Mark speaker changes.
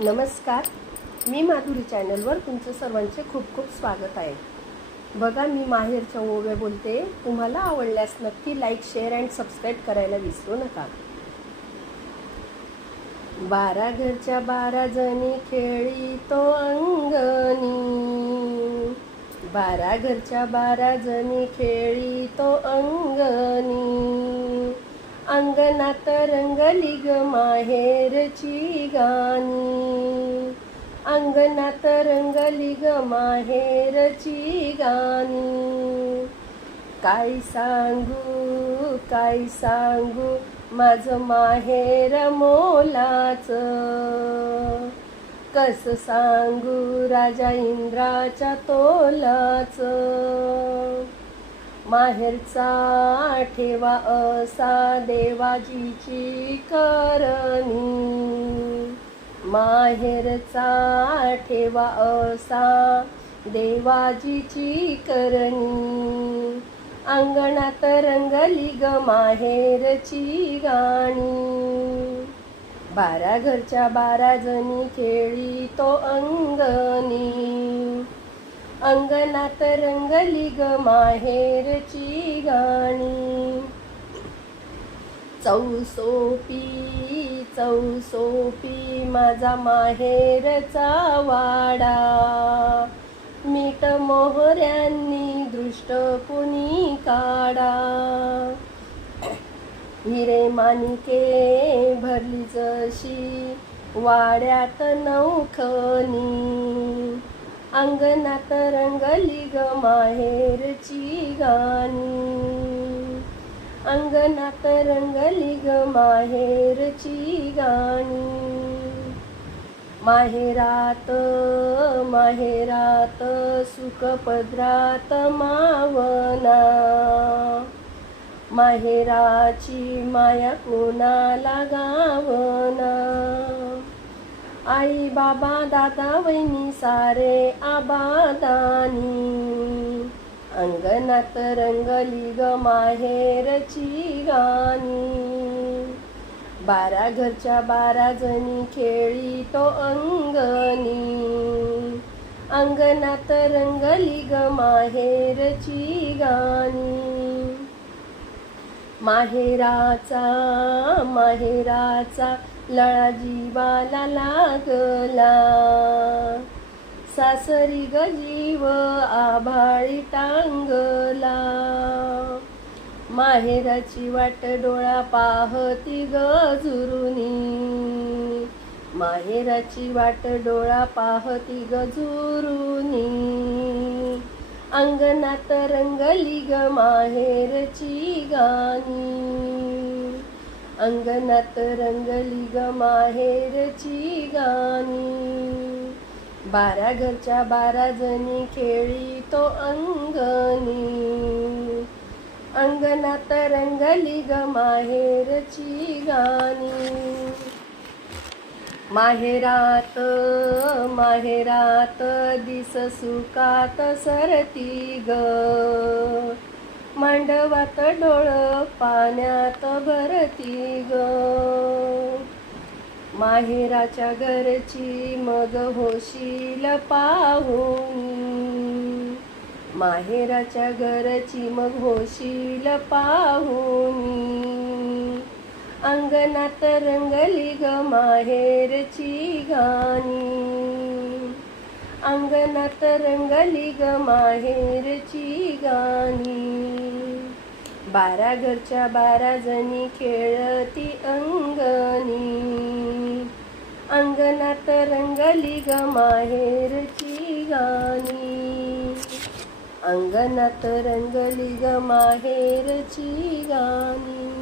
Speaker 1: नमस्कार. मी माधुरी चॅनलवर तुमचं सर्वांचे खूप खूप स्वागत आहे. बघा मी माहेरच्या ओव्या बोलते. तुम्हाला आवडल्यास नक्की लाईक शेअर अँड सबस्क्राईब करायला विसरू नका. बारा घरच्या बारा जणी खेळी तो अंगणी. बारा घरच्या बारा जणी खेळी तो अंगणी. अंगणात रंगली ग माहेरची गाणी. अंगणात रंगली ग माहेरची गाणी. काय सांगू काय सांगू माझं माहेर मोलाच. कस सांगू राजा इंद्राच्या तोलाचं. माहेरचा ठेवा असा देवाजीची करणी. माहेरचा ठेवा असा देवाजीची करणी. अंगणात रंगली ग माहेरची गाणी. बारा घरच्या बारा जणी खेळी तो अंगणी. अंगणात रंगली ग माहेरची गाणी. चौसोपी चौसोपी माझा माहेरचा वाडा. मीठ मोहऱ्यांनी दृष्ट कुणी काढा. हिरे मानिके भरली जशी वाड्यात नौखनी. अंगणात रंगली ग माहेरची गाणी. अंगणात रंगली ग माहेरची गाणी. माहेरात माहेरात सुखपद्रात मावना. माहेराची माया कोणाला गावना? आई बाबा दादा वहिनी सारे आबादानी अंगणात रंगली ग माहेरची गाणी. बारा घरच्या बारा जणी खेळी तो अंगणी. अंगणात रंगली ग माहेरची गाणी. माहेराचा माहेराचा लळा जीवाला लागला. सासरी ग जीव आभाळी टांगला. माहेराची वाट डोळा पाहती ग झुरुनी माहेराची वाट डोळा पाहती ग झुरुनी अंगणात रंगली ग माहेरची गाणी. अंगणात रंगली ग माहेरची गाणी. बारा घरच्या बारा जणी खेळी तो अंगणी. अंगणात रंगली ग माहेरची गाणी. माहेरात माहेरात दिस सुकात सरती ग. मांडवात डोळ पाण्यात भरती ग. माहेराच्या घरची मग होशील पाहून. माहेराच्या घरची मग होशील पाहून. अंगणात रंगली ग माहेरची गाणी. अंगणात रंगली ग माहेरची गाणी. बारा घरच्या बारा जणी खेळती अंगणी. अंगणात रंगली ग माहेरची गाणी. अंगणात रंगली ग माहेरची गाणी.